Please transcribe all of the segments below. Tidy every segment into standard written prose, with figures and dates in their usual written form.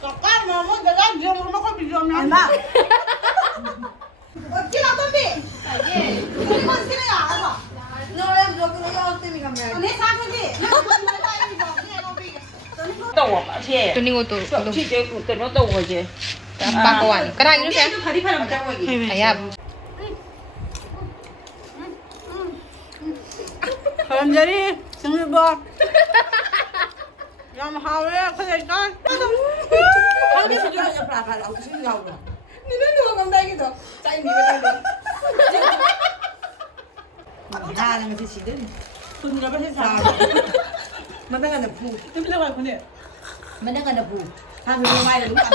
잠깐만 뭐 내가 지금 먹고 비벼면 나. 어찌나 덤비. 예. 우리만 쓰는 알아. 너랑 저기 너 때문에 가면. 내 사는데. tàu à chị tôi đi tôi sợ chị chơi cũng cần nó tàu rồi chị ba câu ảnh cái này nó sẽ phải đi phải làm sao vậy phải à 현재리 생일 봐. làm hào đấy, có thể con. Con biết chuyện gì phải phải làm cái gì đâu rồi. Ni nó nuông ngâm đây cái đó, chạy đi bên đây. Ra là mình chỉ đến. Tuần nó bên sao? Mình đang ăn bù. Em biết là con này. Mình đang ăn bù. Thằng người mai là đúng ăn.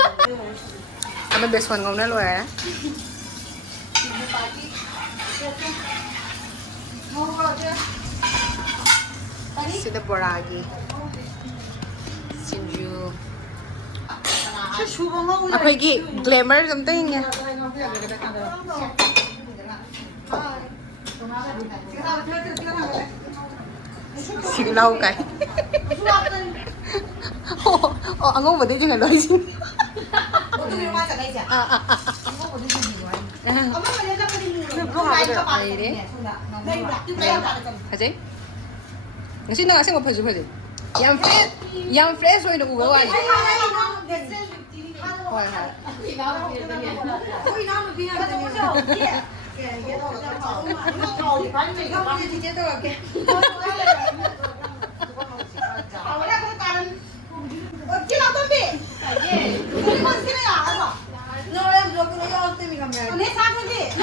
cái best one ngon đấy rồi á sida boragi sinju ꯑꯩꯈꯣꯏꯒꯤ glamour ꯑꯝꯇ ꯌꯦꯡꯉꯦ ꯁꯤꯒꯅꯥꯎ ꯀꯥꯏ 어 ꯑꯉꯧꯕꯗꯩ ꯆꯤꯡꯍꯜ ꯂꯣꯏ ꯁꯤ 어떻게 맞아 가이자. 어머머리 좀 ꯐꯖꯩ ꯉꯁꯤ ꯅꯪ ꯑꯁꯦꯡꯕ ꯐꯖ ꯐꯖꯩ ꯌꯥꯝ ꯐ꯭ꯔꯦꯁ ꯑꯣꯏꯅ ꯎꯕ ꯋꯥꯅꯤ ꯍꯣꯏ ꯍꯣꯏ 내 사는데.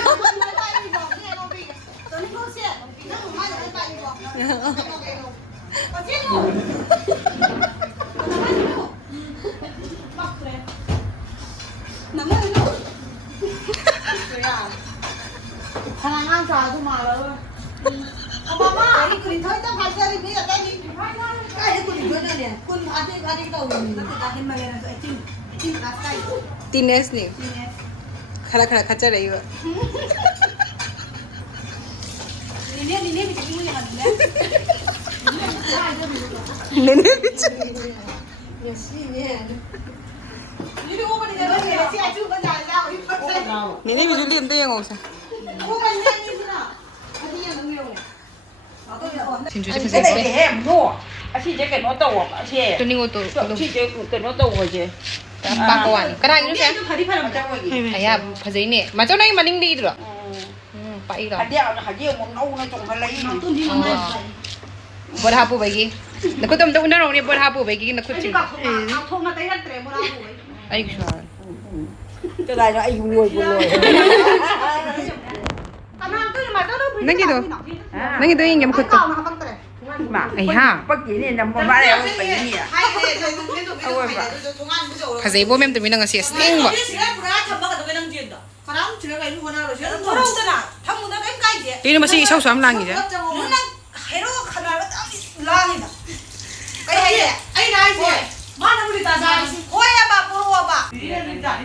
너는 거세. 너는 많이 안 빠지고. 막 그래. 나만은 그래야. 사랑한 자도 말아. 엄마, 이 그림 더 있다 발자리 위에 따니. 까이 그림 저전에. 군 아직도 오는. 나 햄마게는 찜 가까이. टीनेस ने खड़ा खड़ा खच्चा रही हो 니네 비치 이거 하는데. नेने बीच 이리 오버리 내가 제가 주고 자자 우리 퍼세. नेने बीच लिए अंदर यंग होगा 오버리 내니구나. 어디야 너무 진주 좀 cái này 세게 thì em mua chị chơi cái nó tàu à chị tôi đi tôi sợ chị chơi cũng cần nó tàu rồi chị ba câu ảnh cái này nó sẽ phải đi phải làm sao vậy phải à phải nè mà chỗ này mà ninh đi được phải rồi hạt đeo một nâu nó trồng phải lấy bớt hapu vậy kì nó có tôm tôm nó rồi bớt hapu vậy kì nó có chịu 통화 때가 때려 뭐라고. ai cứ sao cái này nó anh nuôi của người nãy cái đó nãy cái đó anh em khut mà ai ha bác chỉ nên làm một bát này phải gì à phải dễ bố em tụi mình đang xịt sting vậy đi nó mà xịt sâu sắm lang gì chứ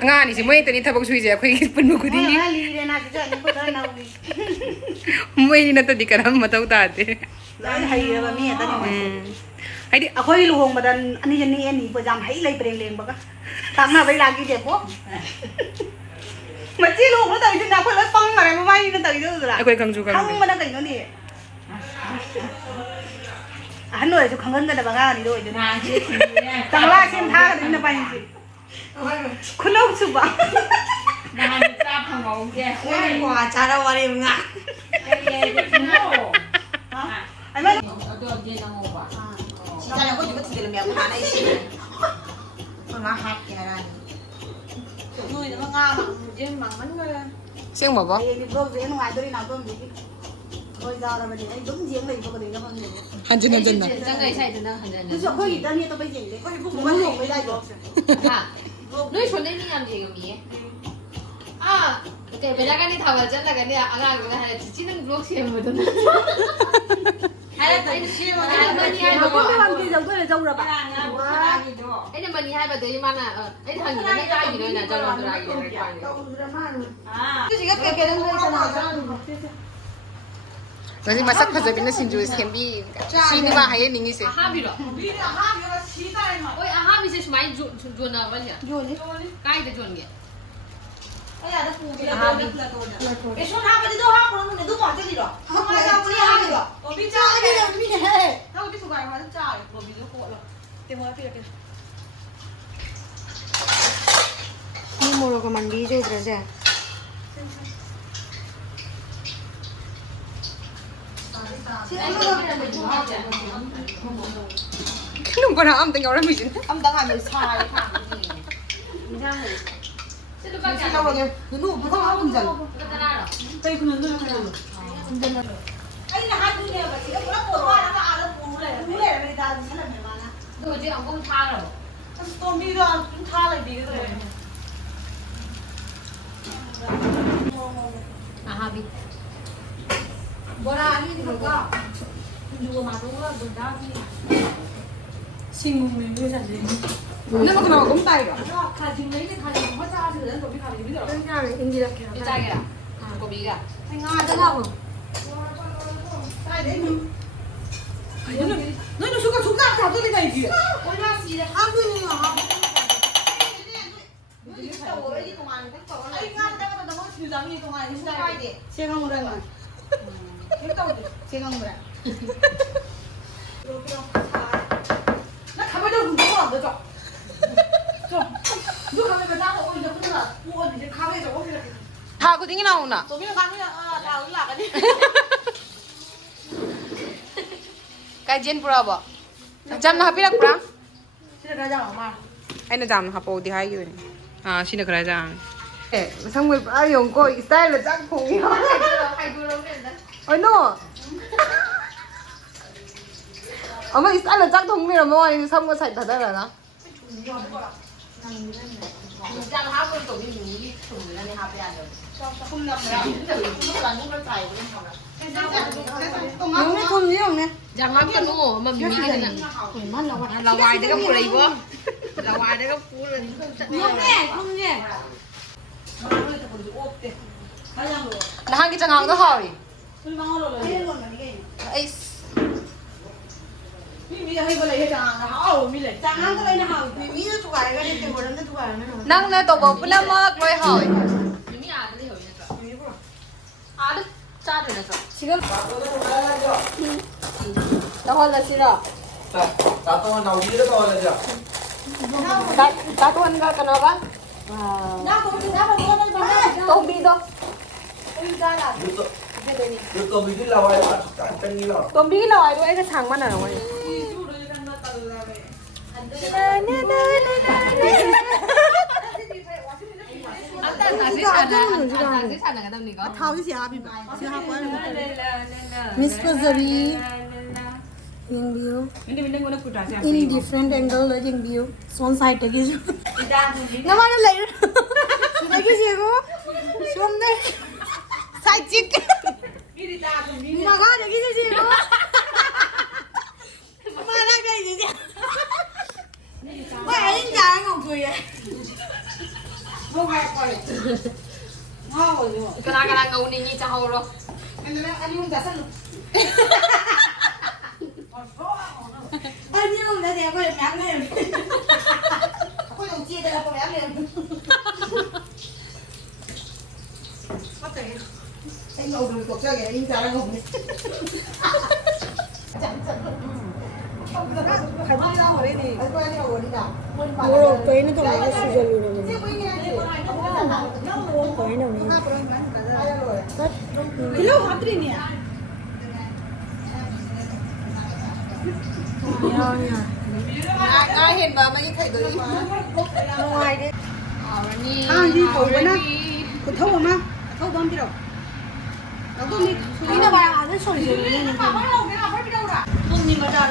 nga ni si mo ito ni tabag suwi siya kung ipin mo ko din mo ni na to di ka naman mataw tate hay đi khơi luồng mà đàn anh đi anh đi vừa làm hay lấy bền liền bác tạm nào vậy là cái đẹp quá mà chi luồng nó tới chừng nào khơi lấy phong mà này mà bay nó tới nữa rồi ai quay 강주 không mà nó tới nó đi hắn nói cho không hơn cái là bằng anh đi rồi chẳng là xem tha cái nó bay gì khôn đâu chụp à quả trả đâu mà đi ngã anh mới 진짜 내가 이거 지금 내가 하나 있어. 엄마 할게 하라. 누이 nó nga bằng riêng bằng bánh xem bảo bố thì vô riêng ngoài tôi đi nào tôi gì thôi giờ là mình thấy đúng riêng mình có cái đó không 한진 한진 나 장가에 차이 드나 한잔. tôi sợ có gì tao tôi bây giờ đấy có gì cũng muốn dùng với đây rồi 아, 너희 손에 미남 지금이. 아, 오케이 배나가니 다 맞잖아. 근데 아가 그거 하나 지치는 블록 시에 묻은. 하나 더 시에 묻은. 할머니 mà 할머니. có cái bằng kia giống tôi là dâu rồi bạn 애는 많이 할머니 많아. 애는 한 개는 내가 아기를 나 저런 들 아기를 할 거야. cái gì cái kia nó hơi sao nào 너지 마삭 파자비는 신주 샘비 시니가 하얘 닝이세. 아하비로. 미리 하면 시다이만. 오이 아하비세 수마이 존나 말이야. 요니. 까이데 존게. 아야 나 부기. 아하비. 에 손하바지도 하고는 누구 안 되리라. 하마자 우리 하기라. 어비 짜게 미리 해. 하고 비수 가야 하는 짜. 어비도 꼬라. 때문에 이렇게. Ini mau ke mandi itu berasa. 그놈 거랑 아무 땡겨 오라미 진. 감당하면 살 스도까지 안 하고 그노 부상 하고 있잖아. 끝나라. 저희 그는 눈을 가려. 아니 나 하루 내가 같이 이거 뭐라 보아라 알아 보래. 보래 다 사람이 많아. 너 이제 안공 타라. 또 미가 좀 타라 이게. 아하비. 뭐라 아니 그거가 누구 마도가 뭐다지. 신문을 위해서지. 내가 그나마 곰다이가. 야 가지고 이제 가지고 화장하지 그런 거 비가리 비더라. Kan ini dah kira. 짜게라. 고비가. 생각하잖아. 너는 수가 존나 다 들리다 이게. 올라지. 한분이요. 제가 뭐라는 제가 뭐라 나 가만히 운동을 안 되죠 너 가면 나하고 이제 끝나 뭐 이제 가만히 좀 어디가 다 고딩이 나오나? 소비는 가면 다 올라가니 Kajian pura ba? Jam na hapirak pura? 집에 가자 엄마 Ai na jam na hapo di hai yun. Ah, sino kara jam? Eh, sang mo ayong ko style la jak phong yo. Oi no. Ama style la jak thong mi mo ani sam ko sai da da na. 짠 하고 또 미니 총이라니 하비야죠. 용네 돈 용네 장갑 까노 엄마 미미가 라와이 내가 뭐라 이거? 라와이 내가 뿌를 용네 용네 Na hang ki chang hang da hawi. Ai nang na to bo puna mak loi hawi. 미미 아들이 여기 있어. 아들 짜들 했어. Dahol na sila. Tato na uwi na to na dyan. Tatuan ka kana ba? Tombi do. Luto bigil laway pa. Tantan nila. Tombi ki lawai do ai ka chang man na no. 다시 사는 거 니가. Miss Pazari. Yang view. In different angle yang view. One side lagi. Nama ada lagi. Lagi sih aku. Suamnya. Side chick. Maga lagi sih aku. Mana kayak gitu. Wah, ini jangan ngomong ya. 그나가라 우니니 자하오로. Anh nhưng mà để coi mẹ lên. Có đồng chia đây là con mẹ lên. Có thể. Anh ngầu rồi cuộc chơi anh ra ngầu. Phải đi ra ngoài đi. Anh quay đi vào đi nào. Kalau kain itu lagi susah dulu. Kain đâu này. Kilo hatri ni. Ai hiện vào mấy thầy tới mà. Ngoài đi. Đi khẩu với nó. Còn thâu mà. Thâu bom đi đâu. Nó tôi đi. Ini dah banyak ada soal ini. Không nhìn vào đâu.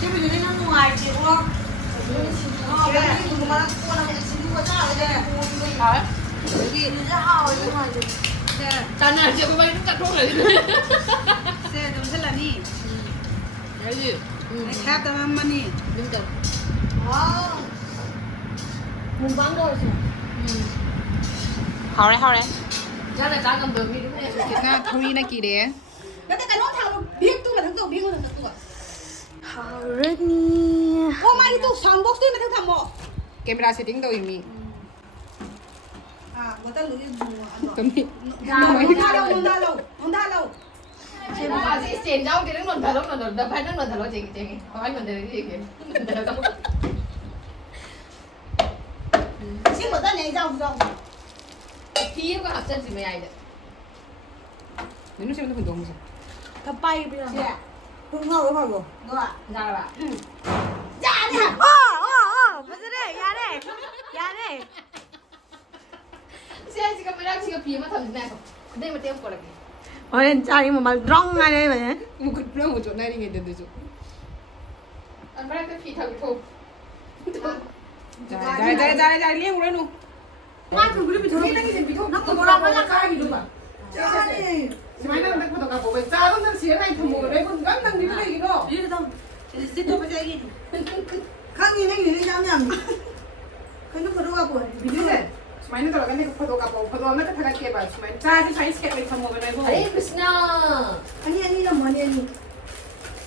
Chứ bây giờ nó ngoài chịu không? 나는 이제 그만 좀 깎고 그래. Xe 좀 살라니. 여기. Khát tao ăn mani. 민정. Mùng bắn đâu rồi. Hao đấy. Chắc là cá cầm bướm đi đúng không? 나 거리나 길에. 근데 나 너무 다 비행도 막 당도 비행도 당도. 하르니. 많이 또 상복도 막 당도 뭐. 카메라 세팅도 이미. 아, 뭐다 루이 뭐. 덤이. 논다로. Chị mà bà sẽ xèn nhau thì nó luồn thở phải nó luồn thở chị có anh luồn thở gì kìa luồn thở đâu 지금 뭐다 내자 우선. 뒤에 có học chân gì mày ai đấy 눈을 씹는 건 너무 무서워. 더 빠이 그냥. 예. 흥하고 하고. 너아. ra là bạn 야, 아니야. 무슨 래 야래. 야래. xe chị cầm đang chị cầm phía mà thầm thế này không đây mà tiêu của là kìa 어린 짜리 뭐말 렁하네 왜? 뭐 그런 거 좋나 이런 게 있는데 좀. anh bắt cái phi thầm không 자, 리에 오래노. 아, 그 그림이 저기 있는 게 비통. 나 뭐라 빨라 가기 좀 봐. 아니. 지만이는 딱 보다 가고 왜 짜던 데 지혜가 있고 뭐 레고 깜짝 놀라 이거. 이리 좀. 시트 보자 이게. 강이는 이리 잡냐. 그는 그러가 보. 미주네. 지만이는 들어가 내가 포도 가고 포도 하면 그 타가 봐. 지만 짜지 차이 스케 왜 참 먹어 레고. Hare Krishna 아니 나 뭐니 아니.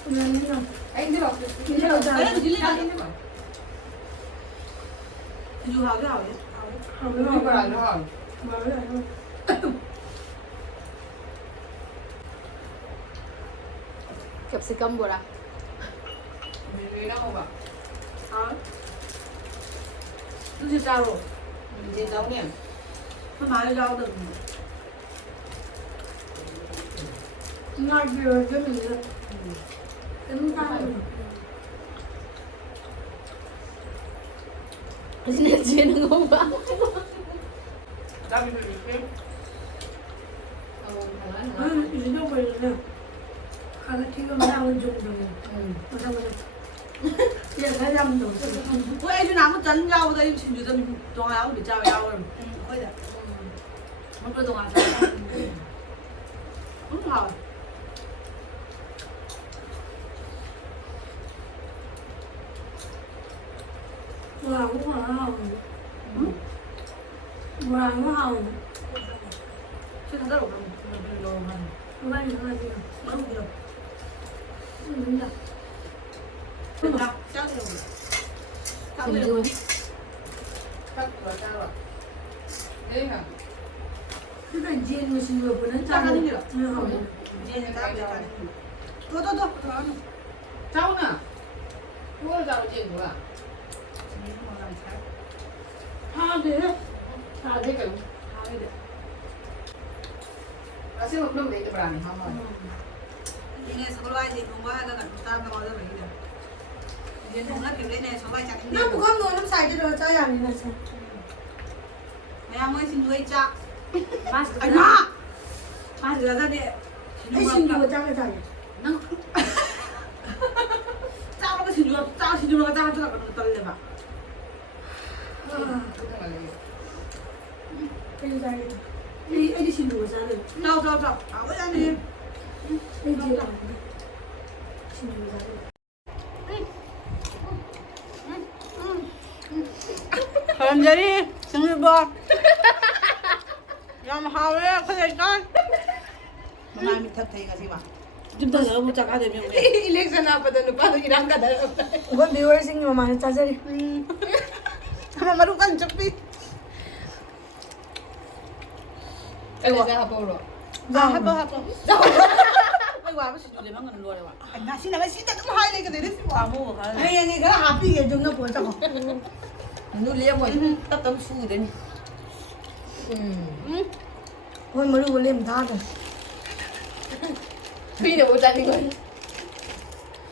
그러면 아이 힘들어. 힘들어 자. 이거 하게 하게. 이거 안 하. capsicum bora 이런 거 봐. 이제 자로. 이제 나오네. 그 많이 나오던. 나 그거 좀 Sini sini ngobak 나 이거 이렇게. 이거 걸리네. 가서 지금 나온 정도면. 맞아. 야, 가자면 왜 애들 아무 짠 야오다 이 친구 좀 동아하고 비자 야오. 거기다. 먹을 동안 자. 하. 와, 우와. 와, 우와. 지금 다들 오면 빨리 가지. 너무 길어. 진짜. 자, 짱이로. Hình 딱 맞아. 내가 그러니까 이제 무슨 거 보는 짜가는 줄 길어. 이제는 짱이로. 더. 자오나. 그걸 자오지 뭐야? 아, 네. 다 되게. 아시는 분은 왜 이렇게 말하니? 한번. 이게 서로가 이제 동거하다가 다음에 와서 그래. 이제 동네 빌리네 서로가 작은 나 그건 너는 사이드로 짜야 안 했어. 내가 뭐 신주에 짜. 맞아. 아니 마. 맞아, 나한테. 내 신주가 짜게 짜야. 짜고 신주가 짜가 떨려 봐. 애기 신주가 짜래. 자. 아버지. 애기 신주가 짜래. 사람들이 생일 봐. 야, 하루에 그래 짠. 마음이 탁탁이가 지금. 좀더 넣어보자 가되면. 일렉션 아빠도 누가도 일한 가다. 이건 내 월생이 많이 짜자리. 한번 말로 간 접비. Đây ra Apollo. 나 해봐. 아이고 아버지 주제만 거는 노래 와. 나 신나면 진짜 좀 하이 내가 내렸어. 아무 가. 아니 그 하피게 좀 넣어보자고. Nó liếm rồi, tắt tấm phu đến. 오늘 머리 올리면 다 돼. phi được một trận đi rồi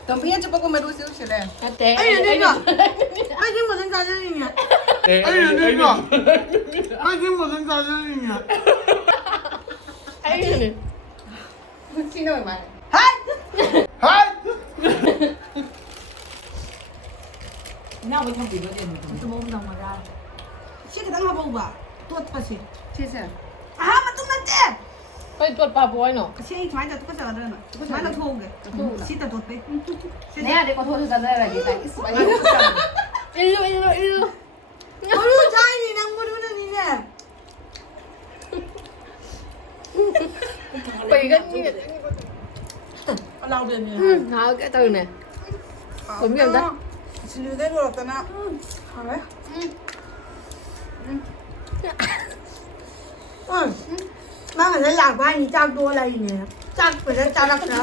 Tấm biết cho bác con mày đôi xíu xíu này. té 아니 내가 아니 무슨 사전이냐? 아니 무슨 사전이냐? anh Xin lỗi mày. 하이! Nhau với thằng tỷ nó tiền. 또 먹는단 말이야. 시계 당하 보고 봐. 또 똑같이. Chia sẻ. 아, 맞다 맞지? quay tuột bà bố anh nọ 시계 좋아한다 똑같이 하더라. 똑같이 하나 더 오게. 시다 더 빼. nè để có thôi ra đây là gì tại cái sự ấy illu 머리 짜이니 낭머리는 이네. 되네. 아, 깨달네. 음미한다. 진주대 그렇다나. 그래? 나 근데อยากว่านี่จากตัวอะไรเนี่ยจากไปแล้วจากรักษา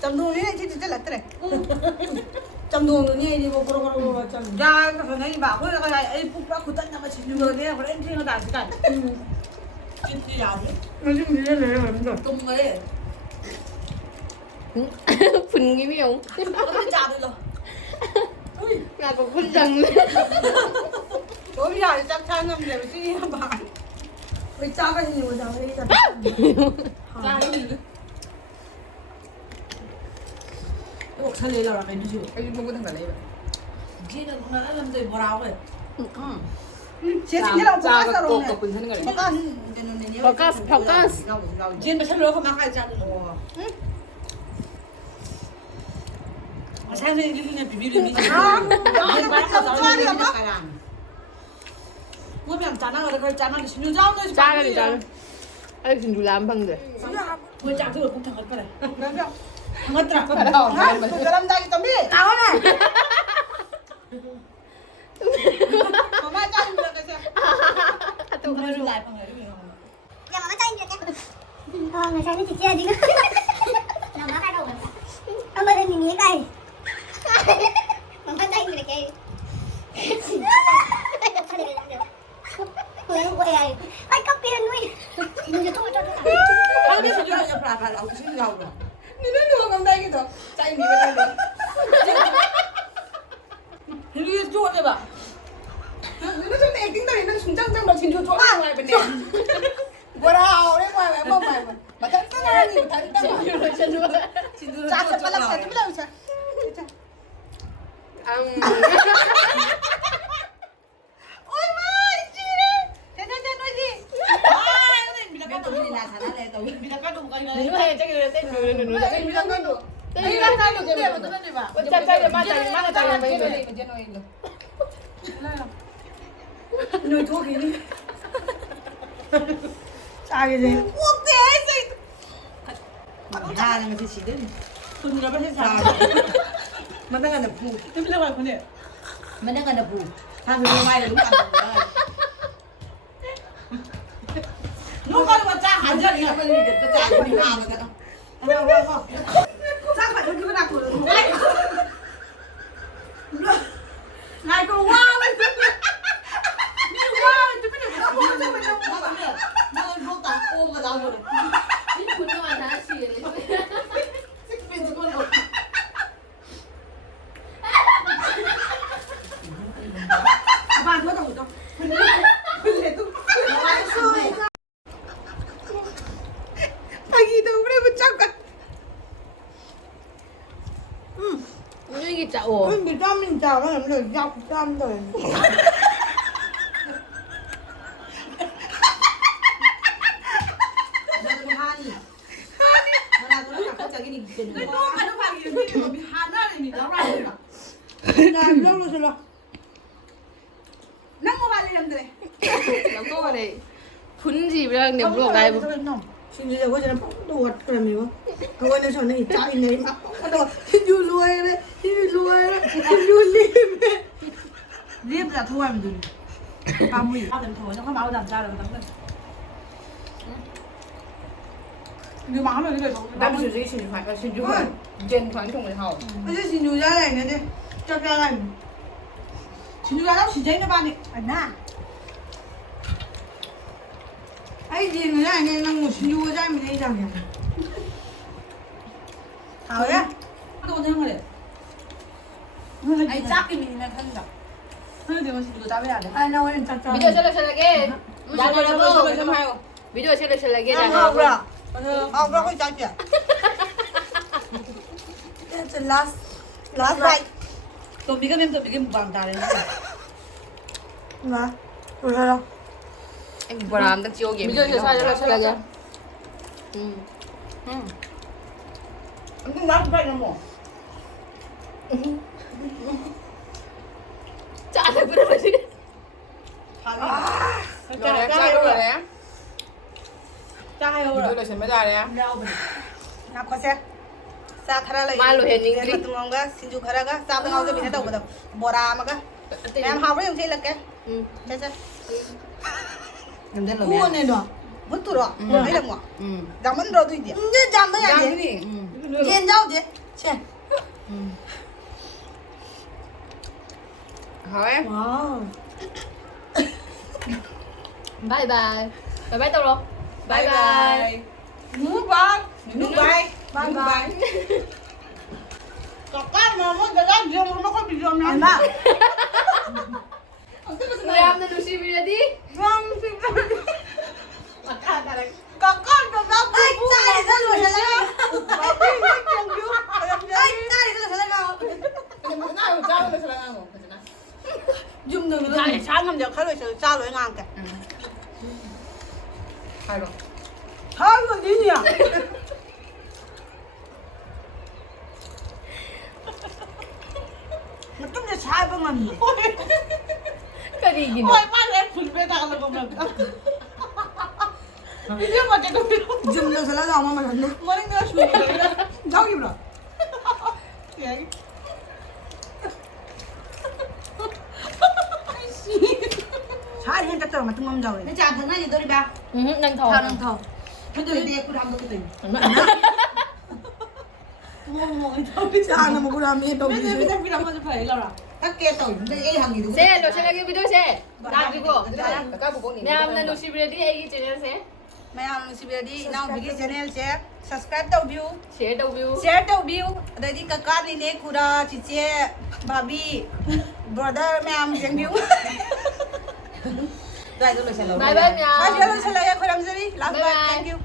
점동이 진짜 잘났더래. จำนวนนี่นี่บอกเราจำ 야, 선생님 봐. 거기가 이ปุ๊บกูตั้งมา진주 거기에 그래 엔트리가 다 시간. 엔트리 안 해. มันจะมีเรื่องอะไรแบบนี้ 동거에. 분기미용. 어디 자들러. 나 그거 분장네. 여기야 짝 차는 대로 시기나 봐. ไปจ้ากันอยู่จ้าไม่ได้จ้า 짜리. 이거 살려라 해주지. Ay, mungkin tanggal na yun. 걔는 그냥 알람들 뭐라고 해. Tsaka kapunsan nga rin. 바카스. 걔는 살려고 막 하잖아. 사실 이게 비밀이지. 뭐면 짜나 그래 짜나 신유 자도 짜가리 짜. 아이 진주 람방데. 뭐 짜도 폭탄 갈 거래. 반갑더라. 그 사람 자기 좀 비. 나오네. 엄마 짜는 거 같아. 또 그런 거 알방 이렇게. Giờ mà cho anh được em. Người xem cái chị kia đi. Làm nó hai đầu rồi. Ông ơi mình nghĩ đây. Mà cho anh được cái. Ôi ôi ai. Ai copy nuôi. Mình cho tôi cho tôi. 아니 신유가 옆으로 가라. 신유가 오라. Nila luwag ang dahil ito. Sa hindi ba tayo? 신유 좋아 봐. Nila sa acting tayo ng sunjang-jang ba sinjo to ang ay bende. Wala ako rin mo ay mo ay. Matanda na ni matanda ba. 짜서 빨라 차 빨라 차. ôi mai chi thế thế thế nói gì ai nó cái tụi mình là sản này tụi mình là cái tụi coi 누구 해? 저기 tên 누구 Ay, bilang gando. đây là cái tụi mình mà tụi mình mà 짜짜리 맞아 짜리 Ay, 맞아. medyo ilo. nuôi thuốc gì đi cha cái gì quốc tế gì ra là mình chỉ đến tụi nó bên sao mà đang ăn được bù cái biết là con này mà đang ăn được bù thằng người mai là đúng ăn được rồi nó coi mà cha hẳn ra thì nó đi được cái cha đi vào mà không cha phải thôi chứ có nào của nó này cô wow lên wow lên chứ biết được nó cho mình đâu nó vô tận ôm mà đâu rồi 분명한 하나씩. bạn có đồng không Pagito, pre, matyaga. 이게 짜오. mình cho mình chào nó làm được dọc trăm rồi làm đâu rồi rồi 또 그래. 분집이랑 내 물어 가야 xin giờ có cho nó đuột cái làm gì không thôi nó cho nó chạy này mà nó đuột xin du lui đấy xin lui đấy xin du lim liêm là thua mình đừng bao mì bao tiền thua nó có máu làm ra được tấm này nếu máu này cái Dami siya sige sinuhay ka. Sinuhay. Jen, kwan kong may hao. nó sẽ xin du ra này nữa đi cho ra này 진주가 나 진짜 있는 반이 안나 ai gì nữa này nên nó ngủ xin du ra mình đi đâu nhỉ hảo đấy 또 언제 한 거래 아니 작게 밀면 한다 하는 데가 진주가 잡아야 돼 ai đâu em cho 비디오 샬락샬락해. 나가라고 좀 하요. 비디오 샬락샬락해. học rồi 나가고. học ra cái trái kìa it's the last right 또 미가 냄새 미가 무방 다래 mà rồi rồi Ay, buwan ang tiyogi. 비디오 샬락샬락해. 응 나도 빨리 넘어 짜다 그러지. 짜yo na rin. 짜요 Ito na siya madali. rau bình ꯉꯥꯈꯣꯁꯦ ꯆꯥ ꯈꯔ ꯂꯩ ꯃꯥ ꯂꯣꯏꯍꯟꯅꯤꯡꯗ꯭ꯔꯤ. ꯃꯇꯨꯝꯒ ꯁꯤꯡꯖꯨ ꯈꯔꯒ ꯆꯥꯕꯗ ꯉꯥꯎꯖꯕꯤꯅ ꯇꯧꯕꯗꯣ ꯕꯣꯔꯥ ꯑꯃꯒ ꯃꯌꯥꯝ ꯍꯥꯎꯕ꯭ꯔꯥ ꯌꯦꯡꯁꯤ ꯏꯜꯂꯛꯀꯦ ꯆꯦ ꯅꯝꯗꯜꯂꯣ 우원해도. ꯃꯨꯠꯇꯨꯔꯣ ꯑꯩꯅ ꯌꯥꯝꯃꯟꯗ꯭ꯔꯣ ꯑꯗꯨꯏꯗꯤ 이제 잠도 야 돼. 젠자오지. 자. hỏi 와우. Bye bye. Bye bye tao rồi. Bye bye. nước bay nước bay Bye bye. cọc cái mà nóจะได้เดียวมันไม่ค่อยมีเดียวนะ 얼마? Người em nên Lucy video đi. Vâng, xin lỗi. Cọc cái nó đã 아이, 짜리 살로 살라. Bà đi với chồng chú. 아이, 짜리 살로 살라. 좀 더. Này, sáng hôm giờ khá là sự sao lỗi ngang kìa. hai rồi Thôi rồi đi nhỉ. Mà chúng ta sai với mình. Cái gì gì Ôi, má em phụt bê tạc là một lần. Nhưng mà chạy được không? 좀 더 살라 나오면 말았네. 머리 내가 죽는 거야. 저기 보라. 여기. 잘 했다 mà tung mâm đầu nó chạm thằng này thì tôi đi ba Đang thò. 다른 더. 근데 왜 내가 그걸 안 먹게 돼 자, 나 먹으라 하면 또 bây giờ biết biết làm sao phải lâu rồi. tắc kia tôi đây cái hàng gì đúng Xe, nó sẽ là cái video xe. Đang đi cô. các bộ con Mẹ em nên Lucy video đi, ai cái channel xe. Mày làm video đi, nào video channel sẽ subscribe tàu view, Share đầu view. share tàu view. Đây đi kakak ni ne kura cici, babi, brother mày làm tiếng view. đây tôi là trả lời Bye bye nha. Bye bye, chào lại khỏe làm gì đi, last Bye bye, bye. thank you.